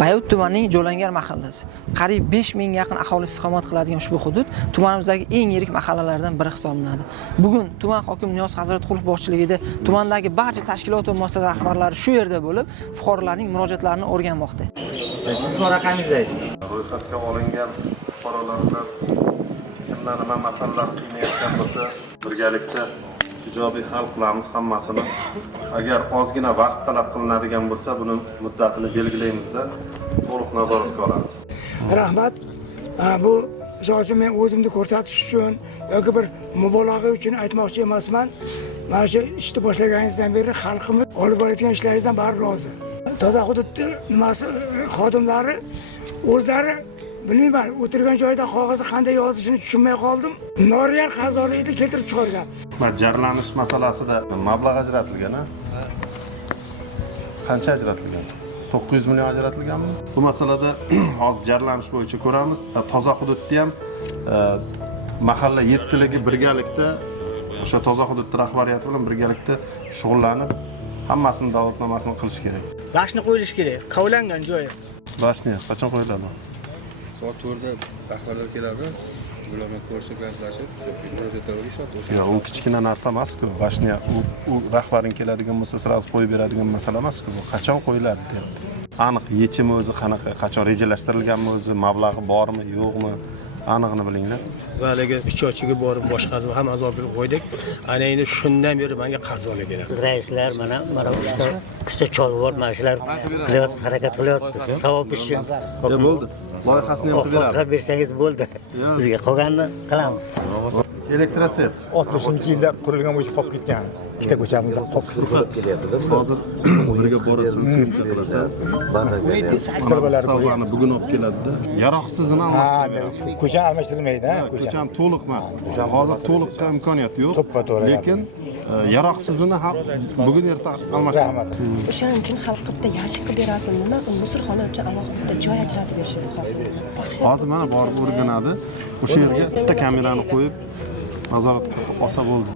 Bayot tumanining Jo'langar mahallasi. Qariyb 5000 ga yaqin aholi istiqomat qiladigan ushbu hudud tumanimizdagi eng yirik mahallalardan biri hisoblanadi. Bugun tuman hokimi Niyoz Hazratqulov boshchiligida tumandagi barcha tashkilot va muassasa rahbarlari shu yerda bo'lib, fuqarolarning murojaatlarini o'rganmoqda. Raqamingizni ayting. Ro'yxatga olingan fuqarolardan kimlar nima masalalar qiynayotgan bo'lsa, birgalikda ijobiy hal qilamiz hammasini. Agar ozgina vaqt talab qilinadigan bo'lsa, buni muddatini belgilaymizda to'liq nazoratga olamiz. Rahmat. Bu misol uchun men o'zimni ko'rsatish uchun yoki bir mubolag'a uchun aytmoqchi emasman. Mana shu ishni boshlaganingizdan beri xalqimiz olib borayotgan ishlaringizdan bari rozi. Toza hududda nimasi xodimlari o'zlari bilmayman, o'tirgan joyda qog'ozni qanday yozishini tushunmay qoldim. Noreal qarzorlikni keltirib chiqargan. Jarlanish masalasida mablag' ajratilgan, qancha ajratilgan? 900 million ajratilganmi? Bu masalada hozir jarlanish bo'yicha ko'ramiz. Toza hududda ham mahalla yettiligi birgalikda o'sha toza hudud rahbariyati bilan birgalikda shug'ullanib, hammasini davlatnomasini qilish kerak. Lashni qo'yilish kerak. Qavlangan joyi. Lashni qachon qo'yiladi? Soat 4da rahbarlar keladi. Ularni ko'rsatib gazlashib, murojaatlar olishadi. Yo'q, u kichkina narsa emas-ku. Lashni u rahbaring keladigan bo'lsa, sразу qo'yib beradigan masala emas-ku. Bu qachon qo'yiladi deyapti. Aniq yechimi o'zi qanaqa, qachon rejalashtirilganmi o'zi, mablag'i bormi, yo'qmi? Aniqni bilinglar. Valigi ichochiga borib boshqasi ham azob berib qo'ydik. Ana endi shundan beri menga qarzdorlik kerak. Raislar mana uchta cholvor mashlar qilyapti, harakat qilyapti. Savob ishi. Bo'ldi. Loyihasini ham qilib beradi. Bersangiz bo'ldi. Bizga qolganini qilamiz. Elektroset 60-yilda qurilgan bo'yicha qolib ketgan. Ikkita ko'chamizda qolib kelyapti. Hozir birga borasiz, kimga borasan? Talabalar bugun olib keladi-da. Yaroqsizini almashtiradi. Ko'cha almashtirilmaydi, Ko'cha ham to'liq emas. Hozir to'liqqa imkoniyat yo'q. Lekin yaroqsizini ham bugun erta almashtiradi. O'shaning uchun xalqqa bitta yashik qilib berasiz, nima musulxona uchun alohida joy ajratib berishsiz. Hozir mana borib o'rganadi. O'sha yerga bitta kamerani qo'yib nazoratga olsa bo'ldi.